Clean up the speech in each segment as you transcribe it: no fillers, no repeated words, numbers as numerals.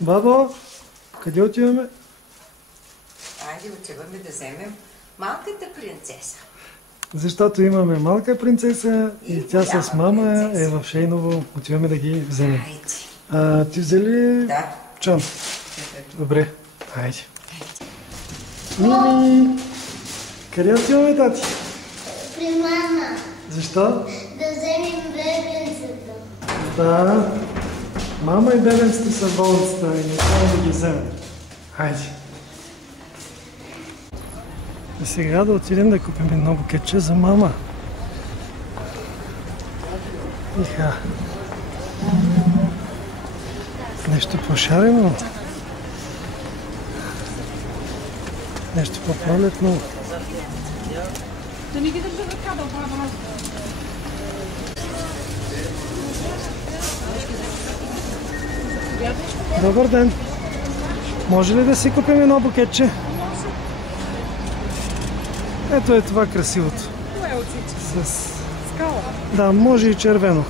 Бабо, къде отиваме? Айде отиваме да вземем малката принцеса. Защото имаме малка принцеса и тя с мама принцеса. е в Шейново. Отиваме да ги вземем. Айде. Ти взели Да. чан? Добре, айде. Мими! Къде отиваме, тати? При мама. Защо? Да вземем бебенцето. Да. Мама и бебенците са в болницата и не трябва да ги вземем. Хайде. И сега да отидем да купим едно букетче за мама. Иха. Нещо по-шарено. Нещо по-пролетно. Да не ги държа ръка, да правя. Добър ден! Може ли да си купим едно букетче? Ето е това красивото. Кое е очиче? С... Скала. Да, може и червено.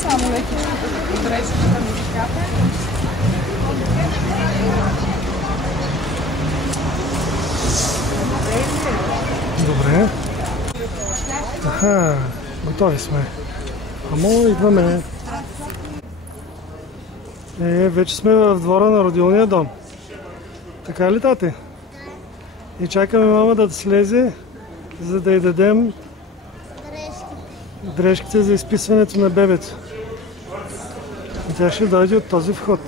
Само леки подреждате на музиката. Добре. Аха, готови сме. Амо, идваме. Вече сме в двора на родилния дом. Така ли, тате? И чакаме мама да слезе, за да й дадем дрежките за изписването на бебето. И тя ще дойде от този вход.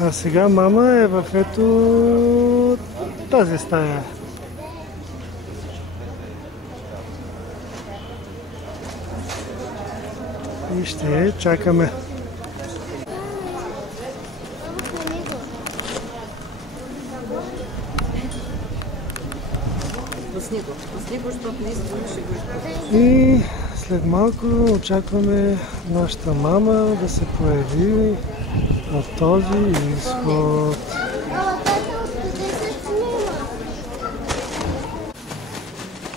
А сега мама е в ето тази стая. И ще чакаме. Пусни го, защото не ще го. И след малко очакваме нашата мама да се появи от този изход.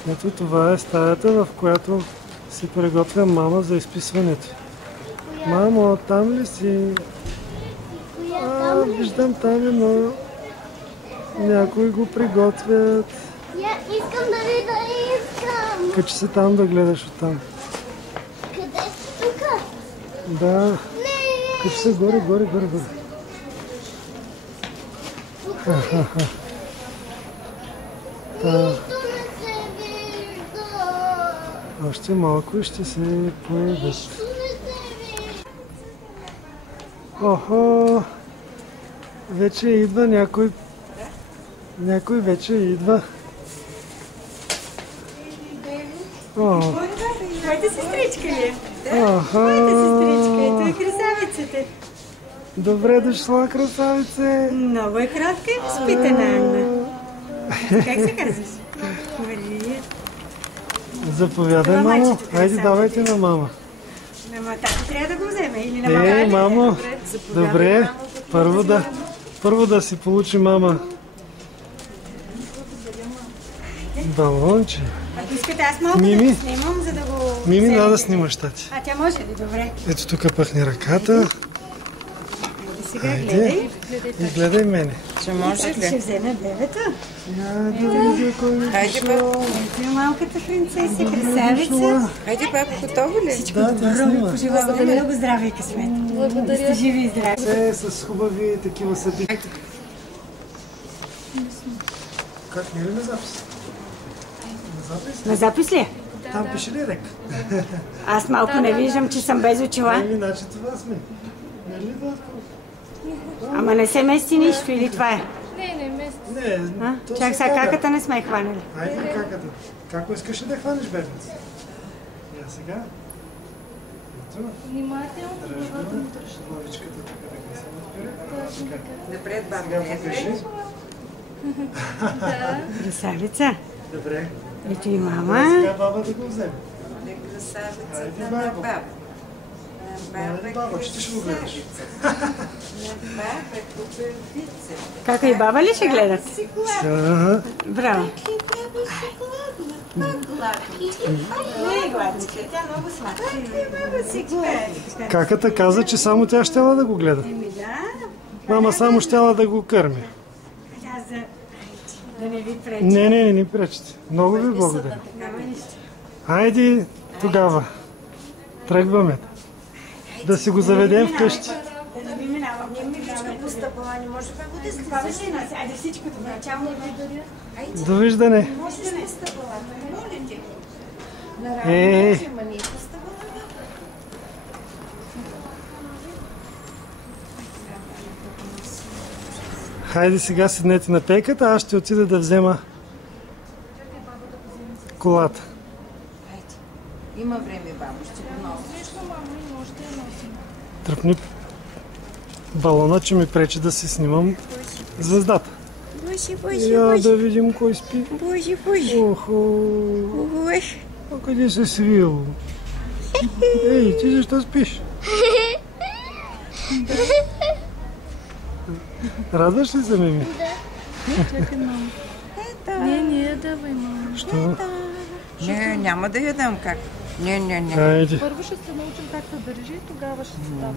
Ето това е стаята, в която се приготвя мама за изписването. Мамо, там ли си? Виждам там едно. Някои го приготвят. Искам да видя, искам. Качи се там да гледаш оттам. Къде си тук? Да. Не. Качи се горе. Да. Нищо не се вижда. Още малко ще се появят. Нищо не се вижда. Охо! Вече идва някой. Някой вече идва. О, Твоята сестричка ли е? аха! Сестричка, ето е красавицата. Добре дошла, красавице! Много е кратка и възпитана, Анна. Как се казваш? Мария. Заповядай, Това мамо. майчето Хайде, красавица. давайте на мама. Ама тата трябва да го вземе или на мама? Мамо. Заповядай, Добре. мамо. Първо да си получи мама балонче. Ако искате, аз малко Мими. да го снимам, за да го... Мими, вземете. да снимаш, тати. А тя може ли? Добре. Ето тук пъхне ръката. И сега Хайде. гледай. И гледай мене. Ще може Ще ли? вземе бебето. Да видя кой ми Хайде, дошъл. Ето е малката принцеса, красавица. Хайде, бабо, готово ли? Да, тя снима. Пожелавам да много здраве и късмет. Благодаря. Да сте живи и здрави. Все с хубави такива събития. Как не е ли на запис? На запис? На запис ли? Там пише ли рек? Аз малко не виждам, че съм без очила. Значи това сме. Нали да? Ама не се мести нищо или това е? Не, А? то Чак се сега кага. каката не сме хванали. Хайде каката. Како искаш ли да хванеш бебец? Я сега. Ето. Внимателно. Главичката така да се отпира. Напред, бабо, Сега не покажи. Красавица. Добре. Ето и мама. Сега баба да го вземе. Красавицата Хайде, на бабо. бабо. Не, баба, че ти ще го гледаш. Кака и баба ли ще гледат? Ага. Браво. Не, гладичка, тя много сладка. Каката каза, че само тя щела да го гледа. Мама само щела да го кърми. Да не ви пречи. Не ни пречите. Много ви благодаря. Хайде тогава. Тръгваме. Да си го заведем вкъщи. Довиждане. Хайде сега седнете на пейката, аз ще отида да взема колата. Има време, бабо, ще го носиш. Тръпни балона, че ми пречи да си снимам звездата. Я да видим кой спи. Охо. А къде се свил? Ей, ти защо спиш? Радваш ли се, Мими? Чакай, мама. Не я давай, мама. Що? Не, няма да я дам как. Не. Хайде. Първо ще се научим как да държи и тогава ще става.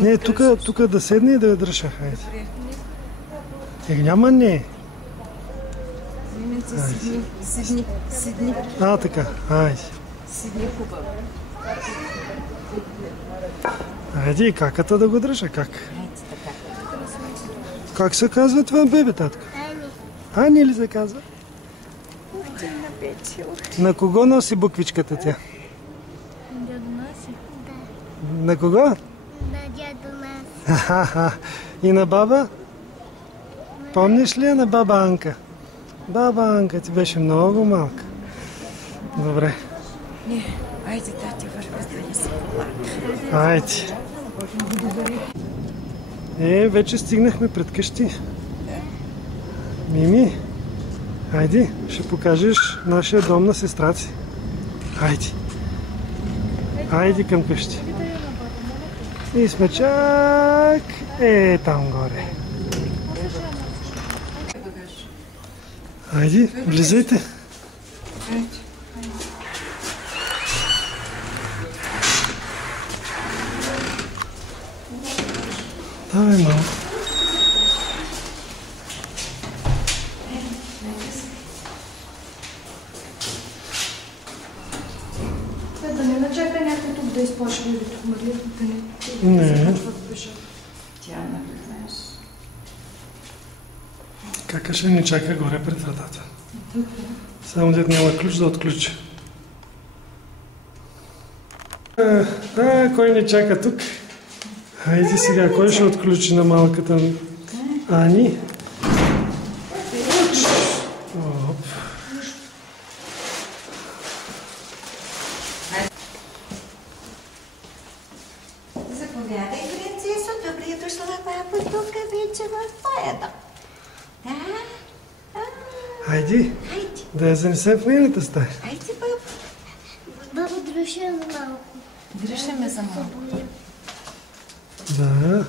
Не, тук да седне и да я дръжа. Хайде. Няма не. Седни. Така, хайде. Седни хубаво. Хайде и каката да го дръжа, как? Как се казва това бебе, татка? Ани ли се казва? На кого носи буквичката тя? Дядо Наси. На кого? На дядо нас. И на баба? Помниш ли я на баба Анка? Баба Анка, ти беше много малка. Добре. Не, айде, тати, върви да не се колата. Айде. Вече стигнахме пред къщи. Мими, айде, ще покажеш нашия дом на сестра си. Айде. Айде към къщи. И сме чак там горе. Айде, влизайте. Давай малко. Да не начака някой тук да изплашва или тук, Мария, да не започва да пише. Тя знаеш. Кака ще ни чака горе пред вратата. Само дет няма ключ да отключи. Кой ни чака тук? Хайде сега, кой ще отключи на малката Ани? Оп. Заповядай, принцесо, добре дошла, бабо, тук вече в твоя дом. Да? Хайде, да я занесем в нейната стая. Хайде, бабо. Баба, дръжа за малко. Дръжа ме за малко. Да.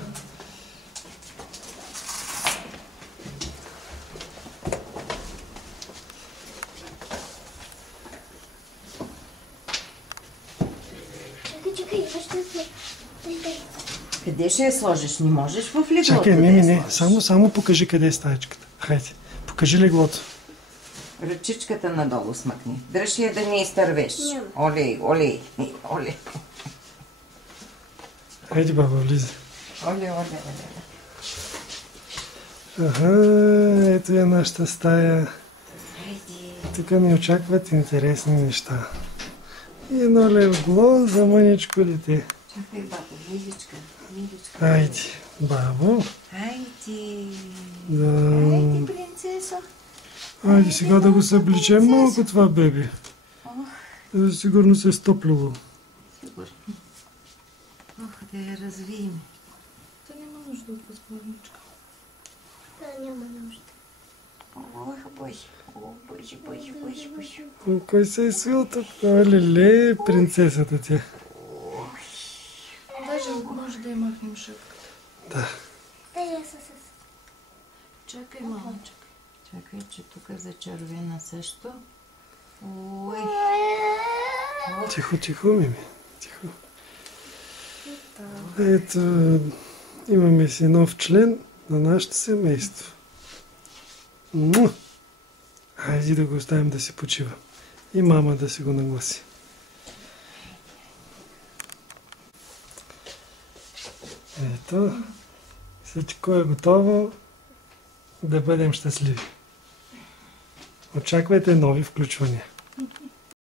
Чакай, защо се... Къде ще я сложиш? Не можеш в леглото. Чакай, не. Само покажи къде е стаечката. Хайде, покажи леглото. Ръчичката надолу смъкни. Дръж я да не изтървеш. Олей. Хайде, баба, влизай. Оле. Ето е нашата стая. Тук ни очакват интересни неща. И едно легло за мъничко дете. Чакай, бабо, миличка. Хайде, бабо. Хайде. Да. Хайде, принцесо. Айде сега да го събличем малко това бебе. Сигурно се е стоплило. да я развием. Та няма нужда от възглавничка. Да, няма нужда. Ох, Боже. О, Боже, Боже, Боже, Боже. Кой се е свил тук? Леле, принцесата ти. Даже може да я махнем шапката. Да. Да, я с. Чакай, мама, чакай. Чакай, че тук за червена също. Ой. Тихо, тихо, Мими. Тихо. Ето, имаме си нов член на нашето семейство. Хайде да го оставим да си почива. И мама да си го нагласи. Ето, всичко е готово да бъдем щастливи. Очаквайте нови включвания.